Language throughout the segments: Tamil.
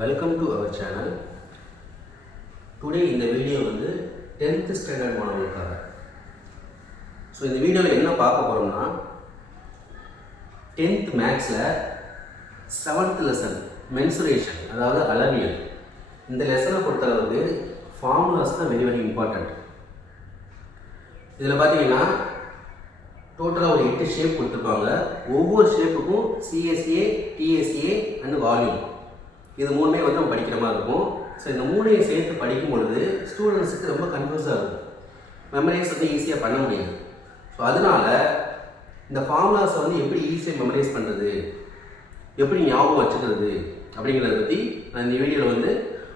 Welcome to our channel today இந்த வீடியோ வந்து டென்த்து ஸ்டாண்டர்ட் மாணவர்களுக்காக ஸோ இந்த வீடியோவில் என்ன பார்க்க போகிறோம்னா டென்த் மேக்ஸில் செவன்த் லெசன் மென்சுரேஷன் அதாவது அளவியல். இந்த லெசனை பொறுத்தளவுக்கு ஃபார்முலாஸ் தான் வெரி வெரி இம்பார்ட்டண்ட் இதில் பார்த்தீங்கன்னா டோட்டலாக ஒரு எட்டு ஷேப் கொடுத்துருப்பாங்க. ஒவ்வொரு ஷேப்புக்கும் சிஎஸ்ஏ டிஎஸ்ஏ அண்ட் வால்யூம் இது மூணுமே வந்து நம்ம படிக்கிற மாதிரி இருக்கும். ஸோ இந்த மூணையும் சேர்த்து படிக்கும் பொழுது ஸ்டூடெண்ட்ஸுக்கு ரொம்ப கன்ஃபியூஸாக இருக்கும். மெமரைஸ் வந்து ஈஸியாக பண்ண முடியும் ஸோ அதனால இந்த ஃபார்முலாஸை வந்து எப்படி ஈஸியாக மெமரைஸ் பண்ணுறது எப்படி ஞாபகம் வச்சுக்கிறது அப்படிங்கிறத பற்றி நான் இந்த வீடியோவில் வந்து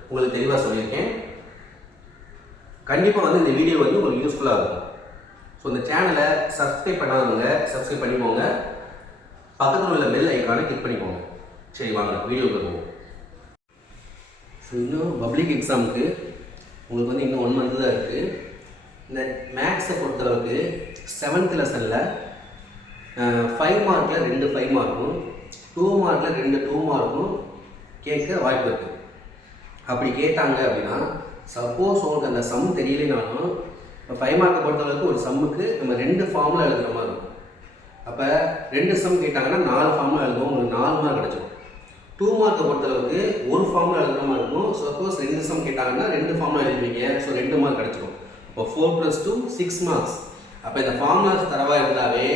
உங்களுக்கு தெளிவாக சொல்லியிருக்கேன். கண்டிப்பாக வந்து இந்த வீடியோ வந்து உங்களுக்கு யூஸ்ஃபுல்லாக இருக்கும். ஸோ இந்த சேனலை சப்ஸ்கிரைப் பண்ணாதவங்க சப்ஸ்கிரைப் பண்ணிக்கோங்க. பக்கத்தில் உள்ள பெல் ஐக்கானை கிளிக் பண்ணிக்கோங்க. சரி வாங்க வீடியோ போவோம் ஸோ இன்னும் பப்ளிக் எக்ஸாமுக்கு உங்களுக்கு வந்து இன்னும் ஒன் மந்த்து தான் இருக்குது இந்த மேக்ஸை பொறுத்தளவுக்கு செவன்த் லெசனில் ஃபைவ் மார்க்கில் ரெண்டு ஃபைவ் மார்க்கும் டூ மார்க்கில் ரெண்டு டூ மார்க்கும் கேட்க வாய்ப்பு இருக்குது அப்படி கேட்டாங்க அப்படின்னா சப்போஸ் உங்களுக்கு அந்த சம் தெரியலைனாலும் இப்போ ஃபைவ் மார்க்கை பொறுத்தளவுக்கு ஒரு சம்முக்கு நம்ம ரெண்டு ஃபார்மில் எழுதுகிற மாதிரி இருக்கும். அப்போ ரெண்டு சம் கேட்டாங்கன்னா நாலு ஃபார்மில் எழுதுவோம். உங்களுக்கு நாலு மார்க் கிடச்சிடும் டூ மார்க்கை பொறுத்தளவுக்கு ஒரு ஃபார்முலா எழுதுற மாதிரி இருக்கும். சப்போஸ் ரெண்டு சம் கேட்டாங்கன்னா ரெண்டு ஃபார்முலா எழுதுவீங்க ஸோ ரெண்டு மார்க் கிடச்சிடும் இப்போ four plus two six marks அப்போ இந்த ஃபார்முலாஸ் தரவாக இருந்தாவே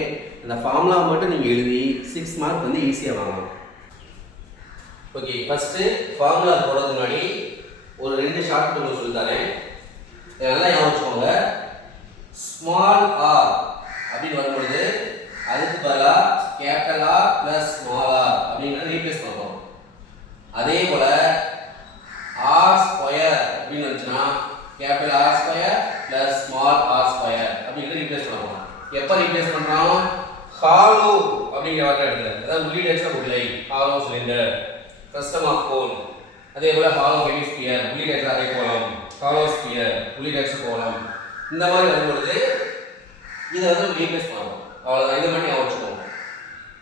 இந்த ஃபார்முலா மட்டும் நீங்கள் எழுதி சிக்ஸ் மார்க் வந்து ஈஸியாக வாங்கலாம். ஓகே ஃபஸ்ட்டு ஃபார்முலா போடுறதுக்கு முன்னாடி ஒரு ரெண்டு ஷார்ட் உங்களுக்கு சொல்லித்தரேன் இதெல்லாம் இதை நல்லா ஸ்மால் ஆர் அப்படின்னு வரும்பொழுது அதுக்கு பதிலாக capital R plus small R அப்படிங்கிறத ரீப்ளேஸ் பண்ணுறோம் அதே போல் ஆர் ஸ்கொயர் அப்படின்னு வந்துச்சுன்னா capital R square plus small R square அப்படிங்கிறத ரீப்ளேஸ் பண்ணுறோம் எப்போ ரீப்ளேஸ் பண்ணுறோம் ஹாலோ அப்படிங்கிற வார்த்தை இடத்துல. அதாவது உள்ளீடு அடிச்சா உள்ளே ஹாலோ சிலிண்டர் கஸ்டம் ஆஃப் கோல் அதே போல் ஹாலோ ஹெமிஸ்பியர் உள்ளீடு அதே போகலாம் ஹாலோ ஸ்பியர் உள்ளீடு போகலாம் இந்த மாதிரி வரும்பொழுது இதை வந்து ரீப்ளேஸ் பண்ணுவோம். அவ்வளோதான் இது மட்டும் ஞாபகம்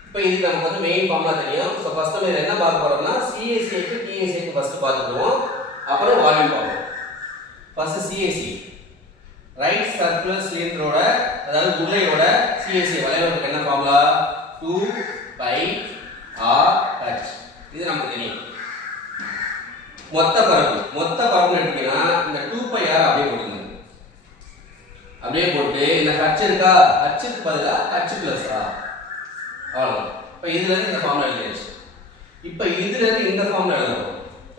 இப்போ இதுக்கு நமக்கு வந்து மெயின் ஃபார்ம்லாம் தெரியும். ஸோ ஃபஸ்ட்டு நம்ம என்ன பார்க்க போகிறோம்னா சிஎஸ்சிக்கு டிஎஸ்சிக்கு ஃபஸ்ட்டு பார்த்துக்குவோம். அப்புறம் வால்யூம் பார்ப்போம். ஃபஸ்ட்டு சிஎஸ்சி ரைட் சர்க்குலர் சிலிண்டரோட அதாவது உருளையோட சிஎஸ்சி வளைவதற்கு என்ன formula two pi R H இது நமக்கு தெரியும். மொத்த பரப்பு. மொத்த பரப்புன்னு எடுத்தீங்கன்னா இந்த டூ பை ஆர் அப்படியே போட்டுங்க அப்படியே போட்டு இந்த ஹச் இருக்கா? ஹச்சுக்கு பதிலாக ஹச் பிளஸ் ஆர் அவ்வளோ இப்போ இதுல இருந்து இந்த ஃபார்முலா எழுதியாச்சு. இப்போ இதுல இருந்து இந்த ஃபார்முலா எழுதணும்.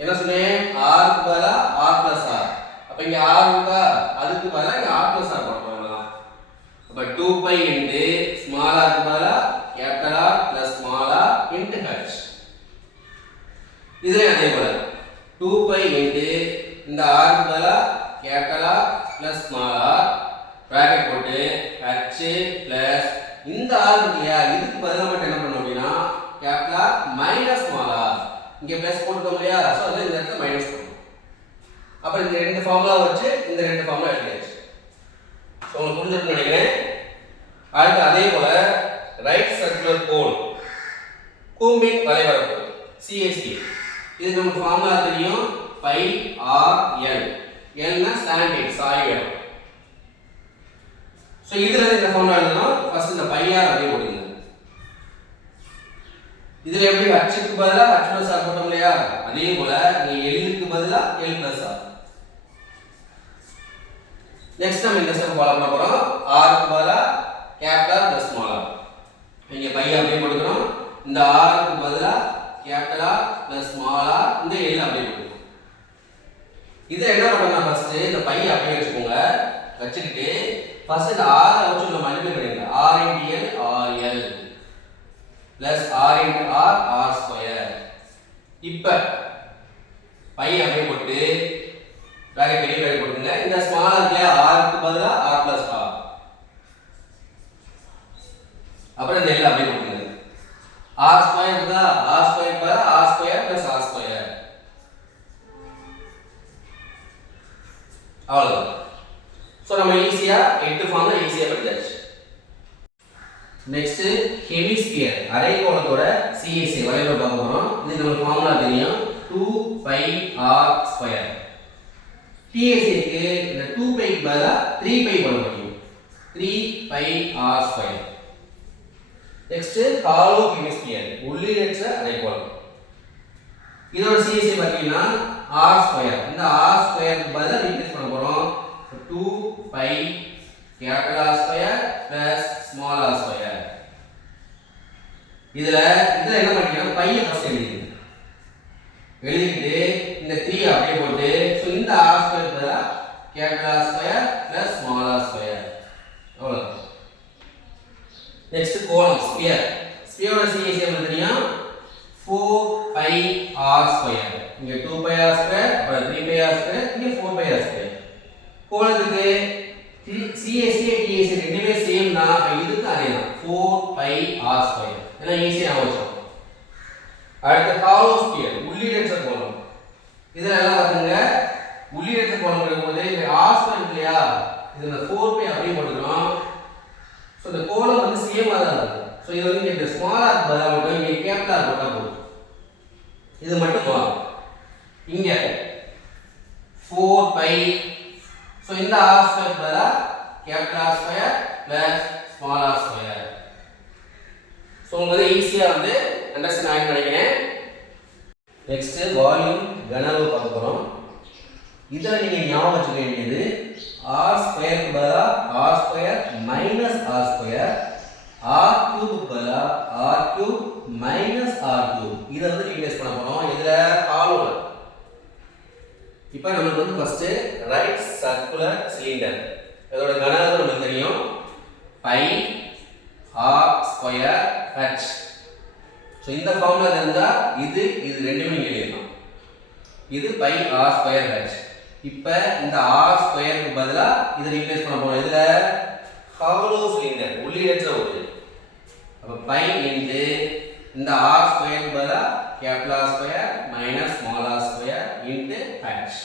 என்ன சொன்னேன்? ஆர் பதிலாக ஆர் பிளஸ் ஆர் அப்போ இங்கே ஆர் இருக்கா அதுக்கு பதிலாக இங்கே ஆர் பிளஸ் ஆர் போடலாம் அப்போ two pi into small R பதிலாக capital R plus small R into H இதுலேயும் அதே போல. டூ பை இன்ட்டு இந்த ஆர் பதிலாக capital R plus small R bracket போட்டு ஹெச் பிளஸ் இந்த ஆர் இல்லையா? இதுக்கு பதிலாக மட்டும் என்ன பண்ணணும் அப்படின்னா capital R minus small R இங்கே ப்ளஸ் போட்டுக்கோம் இல்லையா? ஸோ அதில் இந்த இடத்துல மைனஸ் பண்ணணும் அப்புறம் இந்த ரெண்டு ஃபார்முலா வச்சு இந்த ரெண்டு ஃபார்முலா எழுதியாச்சு. ஸோ உங்களுக்கு புரிஞ்சுட்டு நினைக்கிறேன். அண்ட் அதே போல ரைட் சர்க்குலர் கோல் கூம்பின் வளைவரப்பு சிஎஸ்டி இது நமக்கு ஃபார்முலா தெரியும் பை ஆர் எல் எல்னா ஸ்டாண்டிங் சாய்வு ஸோ இதில் இந்த ஃபார்முலா எழுதணும். ஃபர்ஸ்ட் இந்த பையார் ஆர் அப்படியே போடுங்க எப்படி ஹச்சுக்கு பதிலாக ஹச் ப்ளஸ் ஆர் போட்டோம் இல்லையா? அதே போல நீ எல்லுக்கு பதிலாக எல் ப்ளஸ் ஆர் நெக்ஸ்ட் நம்ம இந்த ஸ்டெப் ஃபாலோ பண்ண போகிறோம் ஆருக்கு பதிலாக capital plus smaller R pi அப்படியே கொடுக்கணும். இந்த ஆருக்கு பதிலாக கேபிட்டலா ப்ளஸ் பிளஸ் இந்த எல் அப்படியே கொடுக்கணும். இதை என்ன பண்ணணும் ஃபஸ்ட்டு இந்த பை அப்படியே வச்சுக்கோங்க. வச்சுக்கிட்டு ஃபர்ஸ்ட் இந்த ஆரை வச்சு நம்ம மல்டிப்ளை பண்ணிடுங்க R into L R L plus R into R R square இப்போ பை அப்படியே போட்டு வேற பெரிய வேலை போட்டுங்க இந்த ஸ்மால் நெக்ஸ்ட் ஹெமிஸ்பியர் அரைக்கோளத்தோட சிஎஸ்சி வளைவு பார்க்க போகிறோம் இது நமக்கு ஃபார்முலா தெரியும். டூ பை ஆர் ஸ்கொயர் டிஎஸ்சிக்கு இந்த டூ பை பதிலாக த்ரீ பை பண்ண முடியும். Three pi R square next hollow hemisphere உள்ளீடற்ற அரைக்கோளம் இதோட சிஎஸ்சி பார்த்தீங்கன்னா ஆர் ஸ்கொயர் இந்த ஆர் ஸ்கொயர் பதிலாக ரீப்ளேஸ் பண்ண போகிறோம் two pi capital R square plus small R square இதில் இதில் என்ன பண்ணிக்கணும்? பையை ஃபர்ஸ்ட் எழுதிங்க எழுதிட்டு இந்த த்ரீ அப்படியே போட்டு ஸோ இந்த ஆர் ஸ்கொயர் பதிலாக capital R square plus small R square அவ்வளோ நெக்ஸ்ட் கோலம் ஸ்பியர் ஸ்பியரோட சிஎஸ்சி எப்படி தெரியும்? ஃபோர் பை ஆர் ஸ்கொயர் இங்கே டூ பை ஆர் ஸ்கொயர் அப்புறம் த்ரீ பை ஆர் ஸ்கொயர் இங்கே ஃபோர் பை ஆர் ஸ்கொயர் கோலத்துக்கு சிஎஸ்சி டிஎஸ்சி ரெண்டுமே சேம் தான் இதுக்கு அதே தான். ஃபோர் பை ஆர் ஸ்கொயர் ஏன்னா ஈஸியாக வச்சோம் அடுத்து ஹாலோ ஸ்பியர் உள்ளீடற்ற கோலம். இதெல்லாம் பார்த்துங்க உள்ளீடற்ற கோணம் போது இந்த ஆர் இல்லையா இது இந்த ஃபோர் பை அப்படியே போட்டுக்கிறோம் ஸோ இந்த கோலம் வந்து சேமாக தான் இருக்கும். ஸோ இது வந்து இந்த ஸ்மாலாக பதிலாக மட்டும் இங்கே கேப்டாக போட்டால் போதும். இது மட்டும் மாறும் இங்கே ஃபோர் பை ஸோ இந்த ஆர் ஸ்கொயர் பதிலாக capital R square plus small R square so உங்களுக்கு ஈஸியாக வந்து அண்டர்ஸ்டாண்ட் ஆகிட்டு நினைக்கிறேன் நெக்ஸ்ட்டு வால்யூம் கனவு பார்க்க போகிறோம் இதில் நீங்கள் ஞாபகம் வச்சுக்க வேண்டியது ஆர் ஸ்கொயருக்கு பதிலாக R square minus R square R cube பதிலாக R cube minus R cube இதை வந்து ரீப்ளேஸ் பண்ண போகிறோம் இதில் ஃபாலோவர் இப்போ நம்மளுக்கு வந்து ஃபஸ்ட்டு ரைட் சர்க்குலர் சிலிண்டர் இதோட கனவு நமக்கு தெரியும். Pi R square H so இந்த ஃபார்முலா இருந்தால் இது இது ரெண்டுமே நீங்கள் எழுதலாம் இது பை ஆர் ஸ்கொயர் ஹெச் இப்போ இந்த ஆர் ஸ்கொயருக்கு பதிலாக இதை ரீப்ளேஸ் பண்ண போகிறோம் இதில் ஹாலோ சிலிண்டர் உள்ளீடற்ற ஒரு. அப்போ பை இன்ட்டு இந்த ஆர் ஸ்கொயருக்கு பதிலாக capital R square minus small R square into H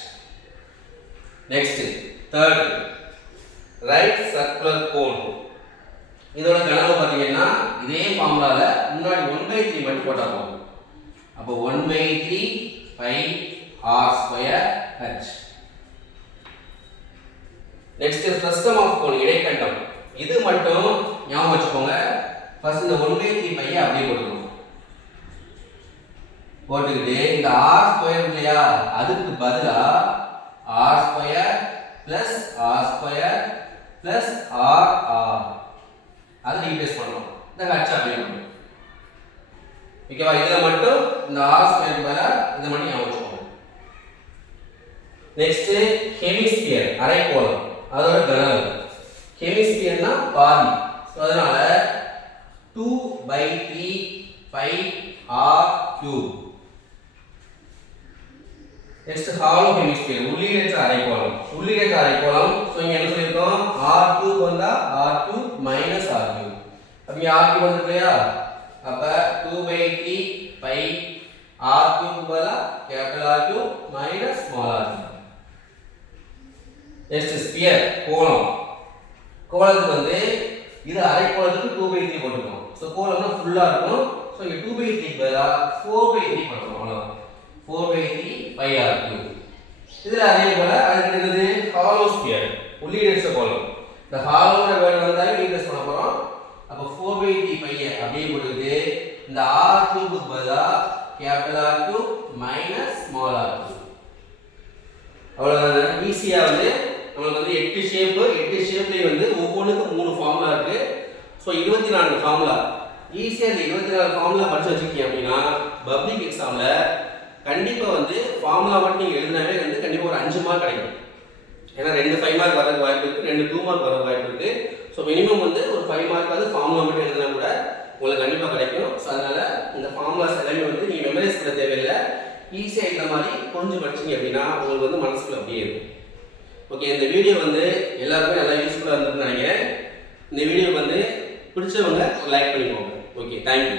next third right circular cone இதோட கணக்கு பார்த்தீங்கன்னா இதே ஃபார்முலாவில் முன்னாடி ஒன் பை த்ரீ மட்டும் போட்டால் போகும் அப்போ one by three pi R square H next frustum of cone இடைக்கண்டம். இது மட்டும் ஞாபகம் வச்சுக்கோங்க. ஃபர்ஸ்ட் இந்த ஒன் பை த்ரீ பையை அப்படியே போட்டுக்கணும். போட்டுக்கிட்டு இந்த ஆர் ஸ்கொயர் இல்லையா? அதுக்கு பதிலாக R square plus R square plus R R அதை ரீப்ளேஸ் பண்ணணும். இந்த ஹச் அப்படின்னு ஓகேவா இதில் மட்டும் இந்த ஆர் ஸ்கொயர் பதிலாக இதை மட்டும் ஞாபகம் வச்சுக்கோங்க. நெக்ஸ்ட் ஹெமிஸ்பியர் அரைக்கோளம். அதோட கனவு ஹெமிஸ்பியர்னா பாதி. ஸோ அதனால two by three pi R cube next hollow hemisphere உள்ளீடற்ற அரைக்கோளம். உள்ளீடற்ற அரைக்கோளம் ஸோ இங்கே என்ன சொல்லியிருக்கோம்? ஆர் டூ வந்தா R two minus R two அப்போ இங்கே ஆர் டூ வந்து இல்லையா? அப்போ two by three pi R cube பதிலாக capital R two minus small R two next sphere கோலம் கோலத்துக்கு வந்து இது அரைக்கோளத்துக்கு டூ பை த்ரீ போட்டுக்கணும். ஸோ கோலம்னா ஃபுல்லாக இருக்கும். ஸோ இங்கே டூ பை த்ரீ பதிலாக ஃபோர் பை த்ரீ பண்ணுறோம் அவ்வளோதான் four by three pi R cube இதில் அதே போல் அதுக்கு என்னது ஹாலோ ஸ்பியர் உள்ளீடற்ற கோலம் இந்த ஹாலோங்கிற வேர்டு வந்தாலும் ரீப்ளேஸ் பண்ண போகிறோம் அப்போ ஃபோர் பை த்ரீ பையை அப்படியே போட்டுக்கிட்டு இந்த ஆர் கியூபுக்கு பதிலாக capital R cube minus small R cube அவ்வளோதான் ஈஸியாக வந்து நம்மளுக்கு வந்து எட்டு ஷேப்பு எட்டு ஷேப்லேயும் வந்து ஒவ்வொன்றுக்கும் மூணு ஃபார்முலா இருக்குது ஸோ இருபத்தி நான்கு ஃபார்முலா ஈஸியாக இந்த இருபத்தி நாலு ஃபார்முலா படிச்சு வச்சுருக்கீங்க அப்படின்னா பப்ளிக் எக்ஸாமில் கண்டிப்பாக வந்து ஃபார்முலா மட்டும் நீங்கள் எழுதினாவே வந்து கண்டிப்பாக ஒரு அஞ்சு மார்க் கிடைக்கும். ஏன்னா ரெண்டு ஃபைவ் மார்க் வரதுக்கு வாய்ப்பு இருக்குது ரெண்டு டூ மார்க் வரது வாய்ப்பு இருக்குது ஸோ மினிமம் வந்து ஒரு ஃபைவ் மார்க் வந்து ஃபார்முலா மட்டும் எழுதினா கூட உங்களுக்கு கண்டிப்பாக கிடைக்கும். ஸோ அதனால் இந்த ஃபார்முலாஸ் எல்லாமே வந்து நீங்கள் மெமரைஸ் பண்ண தேவையில்லை. ஈஸியாக இந்த மாதிரி புரிஞ்சு படிச்சீங்க அப்படின்னா உங்களுக்கு வந்து மனசுக்குள்ள அப்படியே இருக்கும். ஓகே இந்த வீடியோ வந்து எல்லாருக்குமே நல்லா யூஸ்ஃபுல்லாக இருந்ததுன்னு நினைக்கிறேன். இந்த வீடியோ வந்து பிடிச்சவங்க லைக் பண்ணிக்கோங்க. Okay thank you